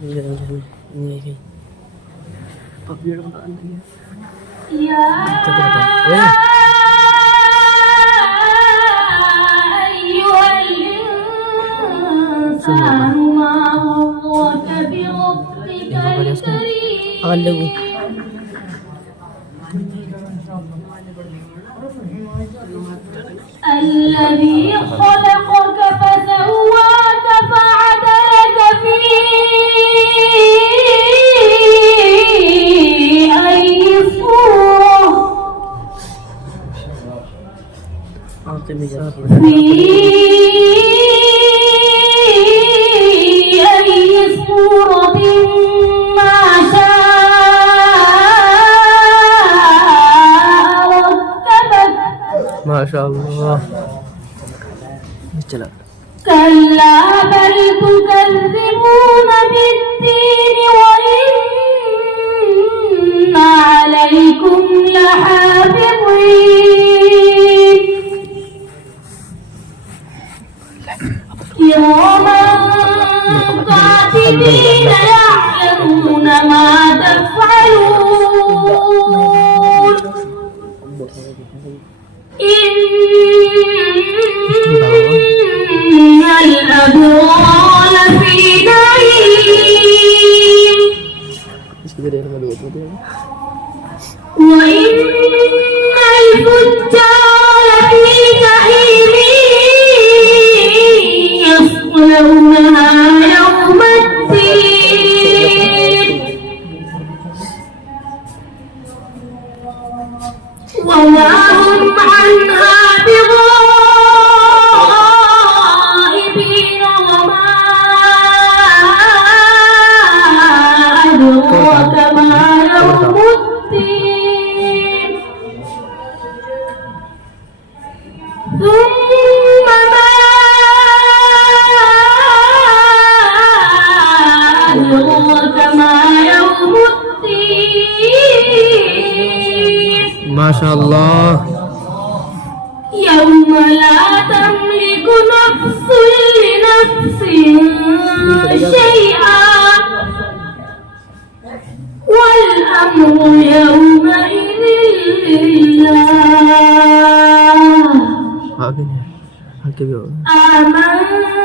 Ini Papir ang taan na yan. Akala ko. الذي خلقك فسواك فعدلك في أي صورة ما شاء ركبك ما شاء الله. चला كلا بل تكذبون بالدين وإن عليكم لحافظين كراما كاتبين يعلمون ما تفعلون إن الأبرار في نعيم وإن الفجار لفي جحيم يصلونها يوم الدين وما هم عنها بغائبين وما أدراك ما يوم الدين ثم ما أدراك ما يوم الدين ما شاء الله. يوم لا تملك نفس لنفس شيئا والأمر يومئذ لله آمنت